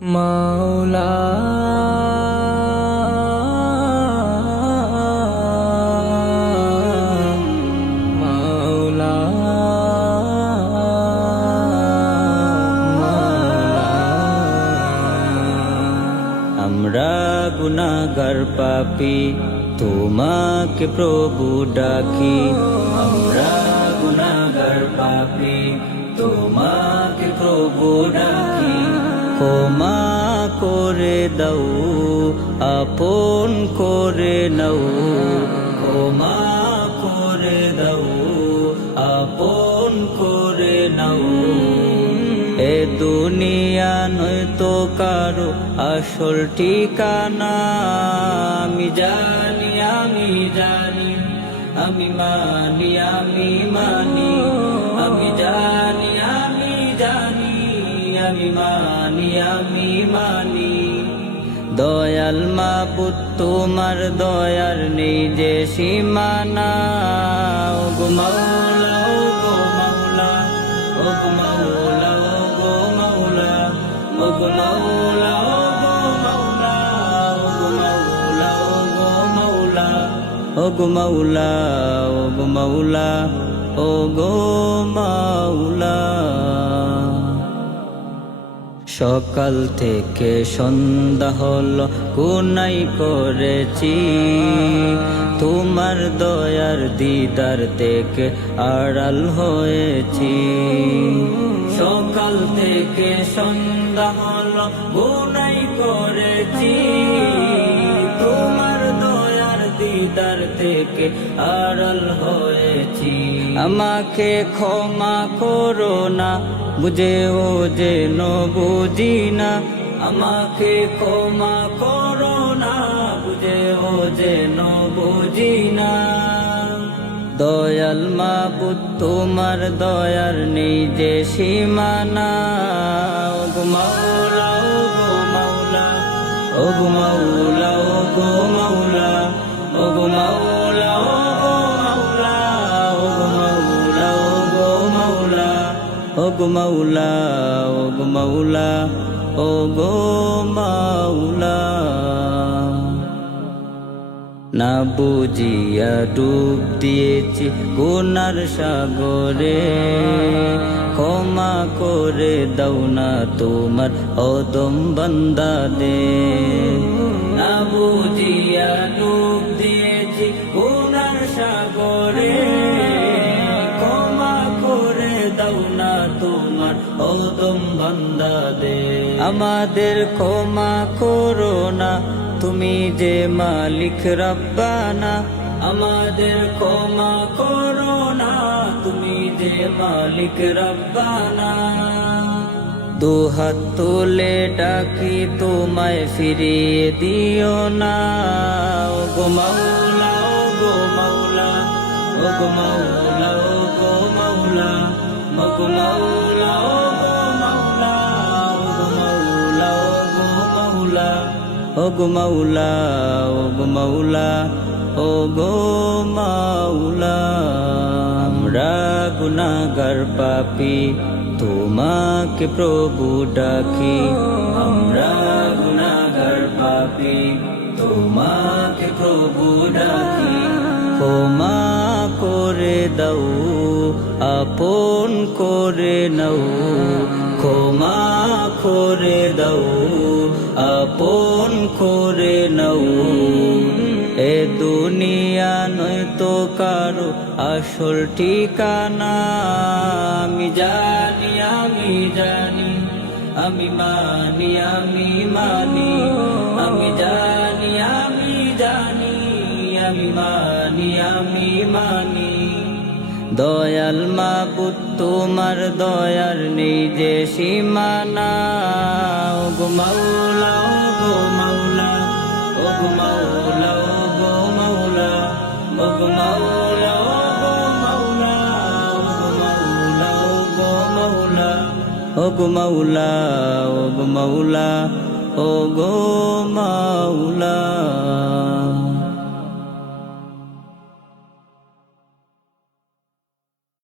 মাওলা মাওলা আমরা গুনাহগার পাপী, তোমাকে প্রভু ডাকি। আমরা গুনাহগার পাপী, তোমাকে প্রভু ডাকি। ক্ষমা করে দাও, আপন করে নাও। ক্ষমা করে দাও, আপন করে নাও। এ দুনিয়া নয়তো কারো আসল ঠিকানা। আমি জানি, আমি জানি, আমি মানি, আমি মানি। আমি জানি, আমি জানি, আমি মানি, আমি মানি। দয়াল মাবুদ, তোমার দয়ার নেই যে সীমানা। ওগো মাওলা, ওগো মাওলা, ওগো মাওলা, ওগো মাওলা, ওগো মাওলা, ওগো মাওলা, ওগো মাওলা, ওগো মাওলা, ওগো মাওলা, ওগো মাওলা। সকাল থেকে সন্ধ্যা হলো, গুনাহ করেছি। তোমার দয়ার দিদার থেকে আড়াল হয়েছি। সকাল থেকে সন্ধ্যা হলো, গুনাহ করেছি। তোমার দয়ার দিদার থেকে আড়াল হয়েছি। আমাকে ক্ষমা করো না, বুঝেও যেন বুঝি না। আমাকে ক্ষমা করো না, বুঝেও যেন বুঝি না। দয়াল মাবুদ, তোমার দয়ার নেই যে সীমানা। ওগো মাওলা, ওগো মাওলা, ওগো মাওলা, ওগো মাওলা, ওগো মাওলা, ওগো মাওলা, ওগো মাওলা, ওগো মাওলা, ওগো মাওলা, ওগো মাওলা। না বুঝিয়া ডুব দিয়েছি গুনার সাগরে। ক্ষমা করে দাও না তোমার অদম বান্দাদের। না বুঝিয়া ডুব দিয়েছি গুনার সাগরে। ক্ষমা করে দাও না তোমার অদম বান্দাদের। আমাদের ক্ষমা করো না, তুমি যে মালিক রব্বানা। আমাদের ক্ষমা করো না, তুমি যে মালিক রব্বানা। দুহাত তুলে ডাকি, তোমায় ফিরিয়ে দিও না। ওগো মাওলা, ওগো মাওলা, ওগো মাওলা, ওগো মাওলা, ওগো মাওলা, ওগো মাওলা, ওগো মাওলা, ওগো মাওলা। আমরা গুনাহগার পাপী, তোমাকে প্রভু ডাকি। আমরা গুনাহগার পাপী, তোমাকে প্রভু ডাকি। ক্ষমা করে দাও, আপন করে নাও। ক্ষমা করে দাও, আপন করে নাও। এ দুনিয়া নয়তো কারো আসল ঠিকানা। আমি জানি, আমি জানি, আমি মানি, আমি মানি। আমি জানি, আমি জানি, আমি মানি, আমি মানি। দয়াল মাবুদ, তোমার দয়ার নেই যে সীমানা। ওগো মাওলা, ওগো মাওলা, ওগো মাওলা, ওগো মাওলা, ওগো মাওলা, ওগো মাওলা, ওগো মাওলা, ওগো মাওলা, ওগো মাওলা, ওগো মাওলা।